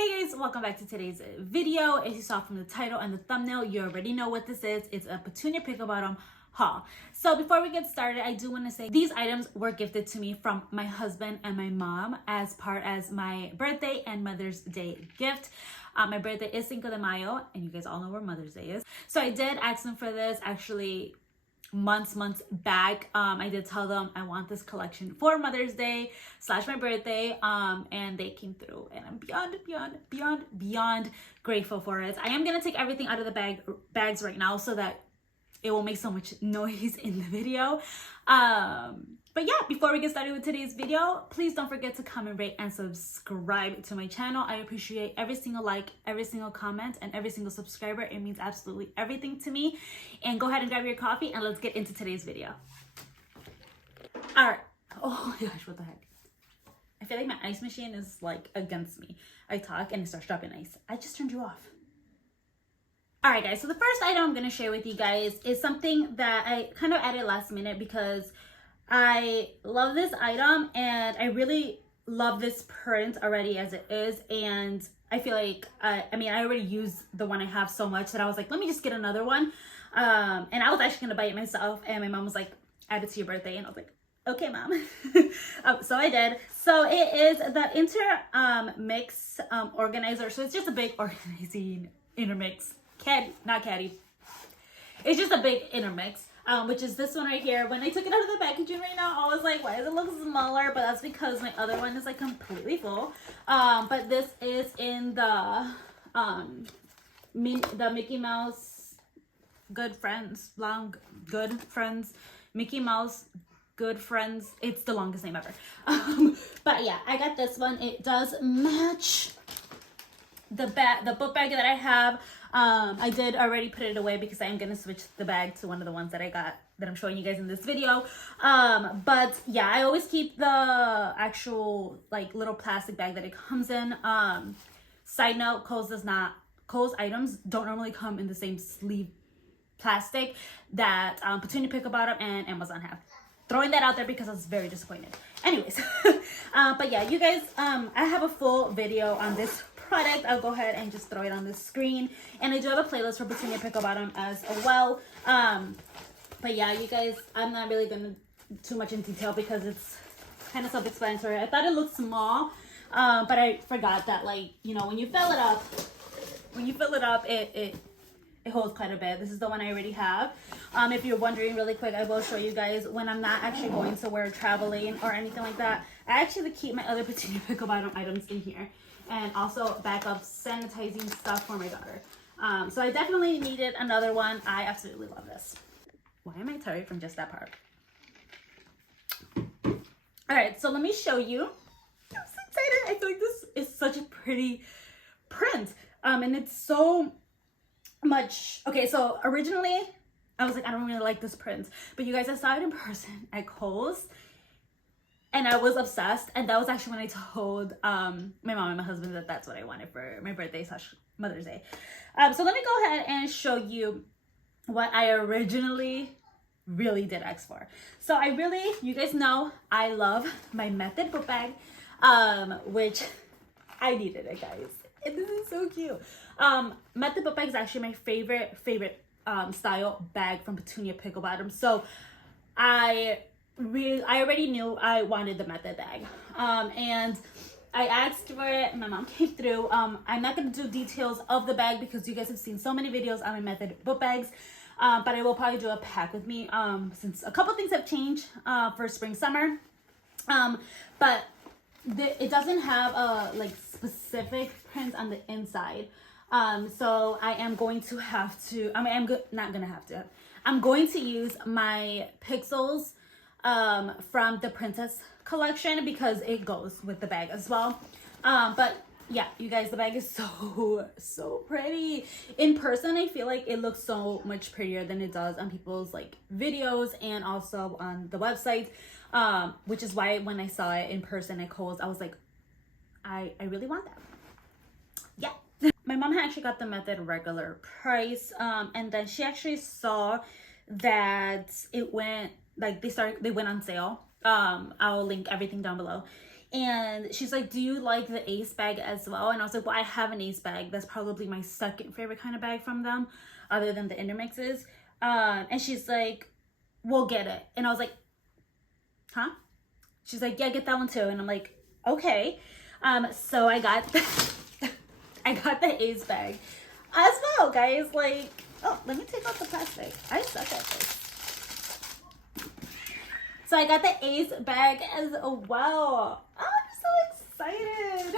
Hey guys, welcome back to today's video. As you saw from the title and the thumbnail, you already know what this is. It's a Petunia Pickle bottom haul. So before we get started, I do want to say these items were gifted to me from my husband and my mom as part as my birthday and Mother's Day gift. My birthday is Cinco de Mayo, and you guys all know where Mother's Day is. So I did ask them for this actually months back. I did tell them I want this collection for Mother's Day / my birthday, and they came through, and I'm beyond grateful for it. I am gonna take everything out of the bags right now so that it will make so much noise in the video. But yeah, before we get started with today's video, please don't forget to comment, rate, and subscribe to my channel. I appreciate every single like, every single comment, and every single subscriber. It means absolutely everything to me. And go ahead and grab your coffee and let's get into today's video. All right. Oh my gosh, what the heck? I feel like my ice machine is like against me. I talk and it starts dropping ice. I just turned you off. All right, guys. So the first item I'm going to share with you guys is something that I kind of added last minute because I love this item and I really love this print already as it is, and I feel like I already used the one I have so much that I was like, let me just get another one, and I was actually gonna buy it myself, and my mom was like, add it to your birthday, and I was like, okay mom. So I did. So it is the Intermix organizer. So it's just a big organizing intermix, not caddy, it's just a big intermix. Which is this one right here. When I took it out of the packaging right now, I was like, why does it look smaller? But that's because my other one is like completely full. But this is in the Mickey Mouse Good Friends, Mickey Mouse Good Friends. It's the longest name ever. But yeah, I got this one. It does match the book bag that I have. I did already put it away because I am going to switch the bag to one of the ones that I got that I'm showing you guys in this video. But yeah, I always keep the actual like little plastic bag that it comes in. Side note, Kohl's items don't normally come in the same sleeve plastic that Petunia Pickle bottom and Amazon have. Throwing that out there because I was very disappointed. Anyways, but yeah, you guys, I have a full video on this product. I'll go ahead and just throw it on the screen, and I do have a playlist for Petunia Pickle bottom as well. But yeah, you guys, I'm not really gonna too much in detail because it's kind of self-explanatory. I thought it looked small, but I forgot that, like, you know, when you fill it up, it holds quite a bit. This is the one I already have. If you're wondering really quick, I will show you guys when I'm not actually going somewhere traveling or anything like that. I actually keep my other Petunia Pickle bottom items in here, and also backup sanitizing stuff for my daughter. So I definitely needed another one. I absolutely love this. Why am I tired from just that part? All right, so let me show you. I'm so excited. I feel like this is such a pretty print. And it's so much. Okay, so originally I was like, I don't really like this print. But you guys, I saw it in person at Kohl's, and I was obsessed. And that was actually when I told my mom and my husband that that's what I wanted for my birthday / Mother's Day. So let me go ahead and show you what I originally really did ask for. So you guys know I love my Method book bag, which I needed it, guys. And this is so cute. Method book bag is actually my favorite style bag from Petunia Pickle bottom. So I already knew I wanted the Method bag, and I asked for it. My mom came through. I'm not going to do details of the bag because you guys have seen so many videos on my Method book bags, but I will probably do a pack with me since a couple things have changed for spring summer, but it doesn't have a like specific print on the inside. So I am going to have to, I'm going to use my Pixels from the Princess collection because it goes with the bag as well. But yeah, you guys, the bag is so pretty. In person, I feel like it looks so much prettier than it does on people's like videos and also on the website. Which is why when I saw it in person at Kohl's, I was like, I really want that. Yeah. My mom had actually got the Method regular price, and then she actually saw that it went, like they went on sale. I'll link everything down below. And she's like, do you like the Ace bag as well? And I was like, well, I have an Ace bag. That's probably my second favorite kind of bag from them, other than the intermixes. And she's like, we'll get it. And I was like, huh? She's like, yeah, get that one too. And I'm like, okay. So I got I got the Ace bag as well, guys. Like, oh, let me take out the plastic. I suck at this. So I got the Ace bag as well. Oh, I'm so excited.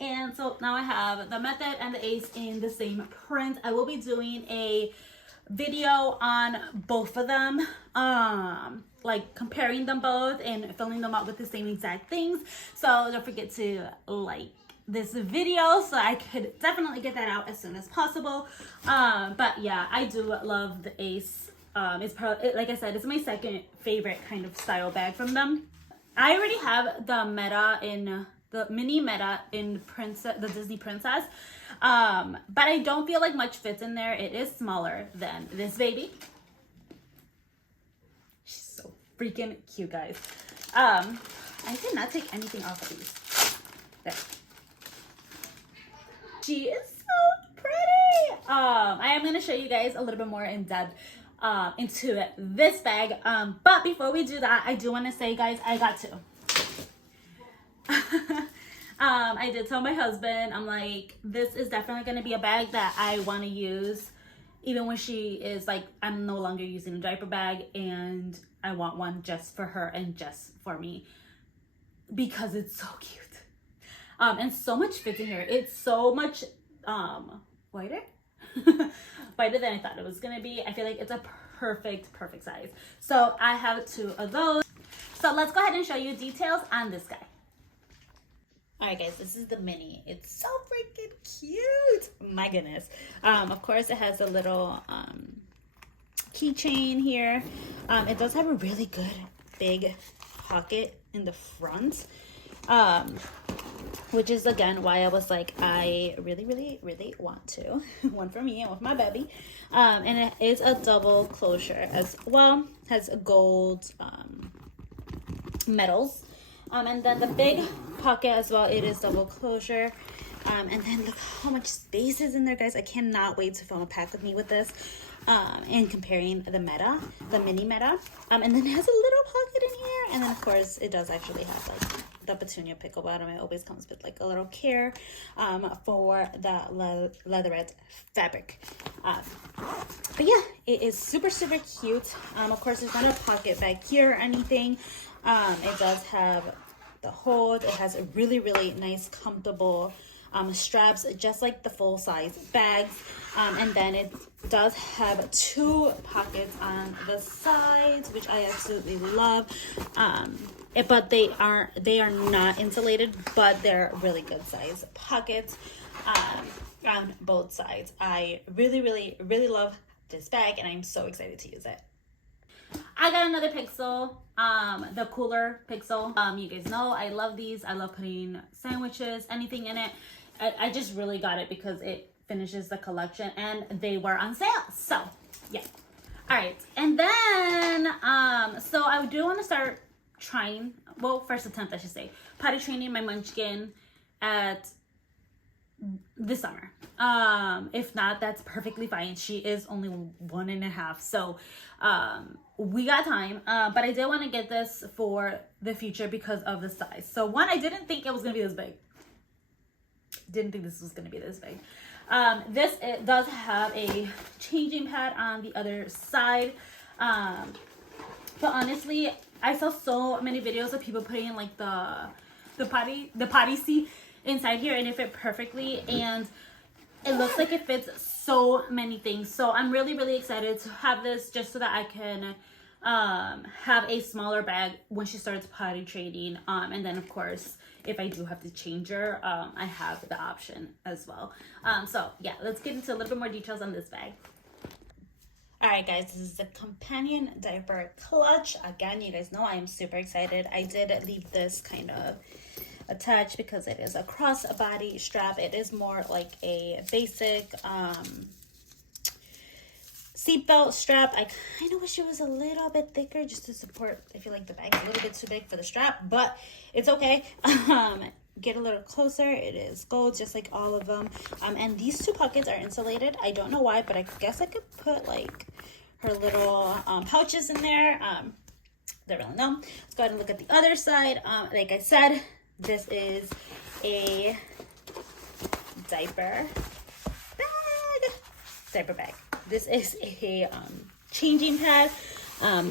And so now I have the Method and the Ace in the same print. I will be doing a video on both of them, like comparing them both and filling them out with the same exact things. So don't forget to like this video so I could definitely get that out as soon as possible. But yeah, I do love the Ace. It's probably, like I said, it's my second favorite kind of style bag from them. I already have the Meta in the mini Meta in the Disney Princess, but I don't feel like much fits in there. It is smaller than this baby. She's so freaking cute, guys. I did not take anything off of these. There. She is so pretty. I am going to show you guys a little bit more in depth into this bag. But before we do that, I do want to say, guys, I got two. I did tell my husband, I'm like, this is definitely going to be a bag that I want to use even when she is like, I'm no longer using a diaper bag, and I want one just for her and just for me because it's so cute. And so much fits in here. It's so much wider wider than I thought it was gonna be. I feel like it's a perfect size. So I have two of those. So let's go ahead and show you details on this guy. All right, guys, this is the mini. It's so freaking cute. My goodness. Of course, it has a little keychain here. It does have a really good big pocket in the front, which is again why I was like, I really want to one for me and with my baby. And it is a double closure as well. Has gold metals, and then the big pocket as well, it is double closure. And then look how much space is in there, guys. I cannot wait to film a pack with me with this, and comparing the mini Meta. And then it has a little pocket in here, and then of course it does actually have like the Petunia Pickle bottom. It always comes with like a little care for the leatherette fabric. But yeah, it is super cute. Of course, there's not a pocket back here or anything. It does have the hold. It has a really nice comfortable straps, just like the full size bags. And then it does have two pockets on the sides, which I absolutely love. But they are not insulated, but they're really good size pockets on both sides. I really love this bag, and I'm so excited to use it. I got another Pixel, the cooler Pixel. You guys know I love these. I love putting sandwiches, anything in it. I just really got it because it finishes the collection, and they were on sale. So yeah. All right, and then so I do want to start trying, well, first attempt I should say, potty training my munchkin at this summer. If not, that's perfectly fine. She is only 1.5, so we got time. But I did want to get this for the future because of the size. So one, I didn't think it was gonna be this big. Didn't think this was gonna be this big. It does have a changing pad on the other side. But honestly, I saw so many videos of people putting like the potty seat inside here, and it fit perfectly, and it looks like it fits so many things. So I'm really excited to have this, just so that I can have a smaller bag when she starts potty training. And then of course, if I do have to change her, I have the option as well. So yeah, let's get into a little bit more details on this bag. All right, guys, this is the companion diaper clutch. Again, you guys know I am super excited. I did leave this kind of attached because it is a crossbody strap. It is more like a basic seatbelt strap. I kind of wish it was a little bit thicker just to support. I feel like the bag's a little bit too big for the strap, but it's okay. Get a little closer. It is gold, just like all of them. And these two pockets are insulated. I don't know why, but I guess I could put like her little pouches in there. Don't really know. Let's go ahead and look at the other side. Like I said, this is a diaper bag. This is a changing pad,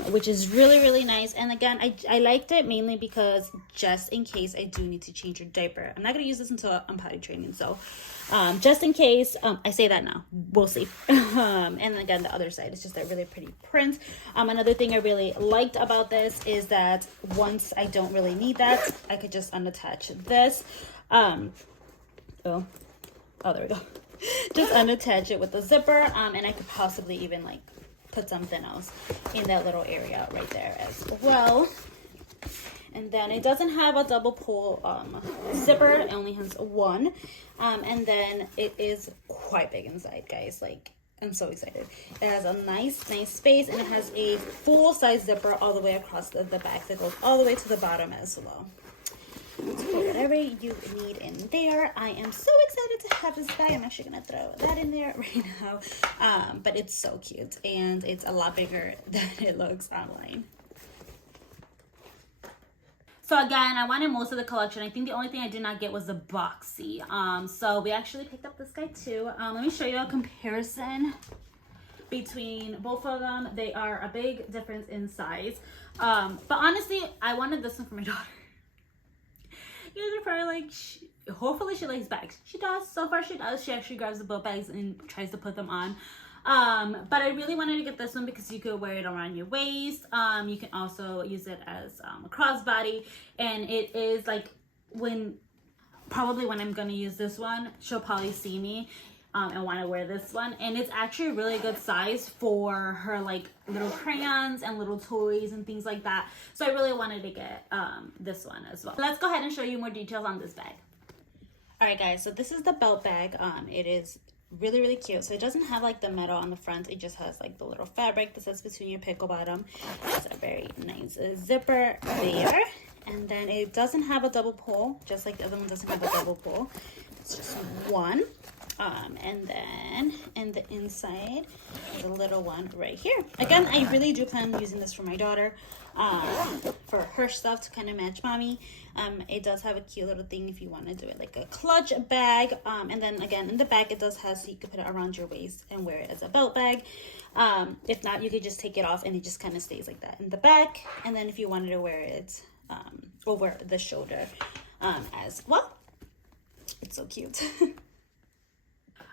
which is really nice. And again, I liked it mainly because just in case I do need to change your diaper. I'm not going to use this until I'm potty training, so just in case, I say that now, we'll see. And again, the other side is just a really pretty print. Another thing I really liked about this is that once I don't really need that, I could just unattach this. Oh, there we go. Just unattach it with a zipper, and I could possibly even like put something else in that little area right there as well. And then it doesn't have a double pull zipper, it only has one. And then it is quite big inside, guys. Like, I'm so excited. It has a nice space, and it has a full-size zipper all the way across the back that goes all the way to the bottom as well. So put whatever you need in there. I am so excited to have this bag. I'm actually gonna throw that in there right now. But it's so cute, and it's a lot bigger than it looks online. So again, I wanted most of the collection. I think the only thing I did not get was the boxy. So we actually picked up this guy too. Let me show you a comparison between both of them. They are a big difference in size. But honestly, I wanted this one for my daughter. You guys are probably like, hopefully she likes bags. She does. So far she does. She actually grabs the boat bags and tries to put them on. But I really wanted to get this one because you could wear it around your waist. You can also use it as a crossbody. And it is like probably when I'm going to use this one, she'll probably see me and want to wear this one. And it's actually a really good size for her like little crayons and little toys and things like that. So I really wanted to get this one as well. Let's go ahead and show you more details on this bag. All right, guys, so this is the belt bag. It is really cute. So it doesn't have like the metal on the front. It just has like the little fabric that says Petunia Pickle bottom. It's a very nice zipper there. And then it doesn't have a double pull, just like the other one doesn't have a double pull. It's just one. And then in the inside, the little one right here. Again, I really do plan on using this for my daughter, for her stuff to kind of match mommy. It does have a cute little thing if you want to do it like a clutch bag. And then again, in the back, it does have so you can put it around your waist and wear it as a belt bag. If not, you could just take it off and it just kind of stays like that in the back. And then if you wanted to wear it over the shoulder as well. It's so cute.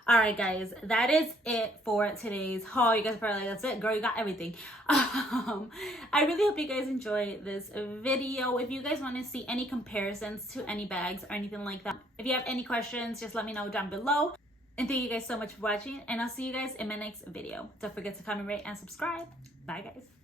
All right, guys, that is it for today's haul. You guys are probably like, that's it, girl, you got everything. I really hope you guys enjoy this video. If you guys want to see any comparisons to any bags or anything like that, if you have any questions, just let me know down below. And thank you guys so much for watching, and I'll see you guys in my next video. Don't forget to comment, rate, and subscribe. Bye, guys.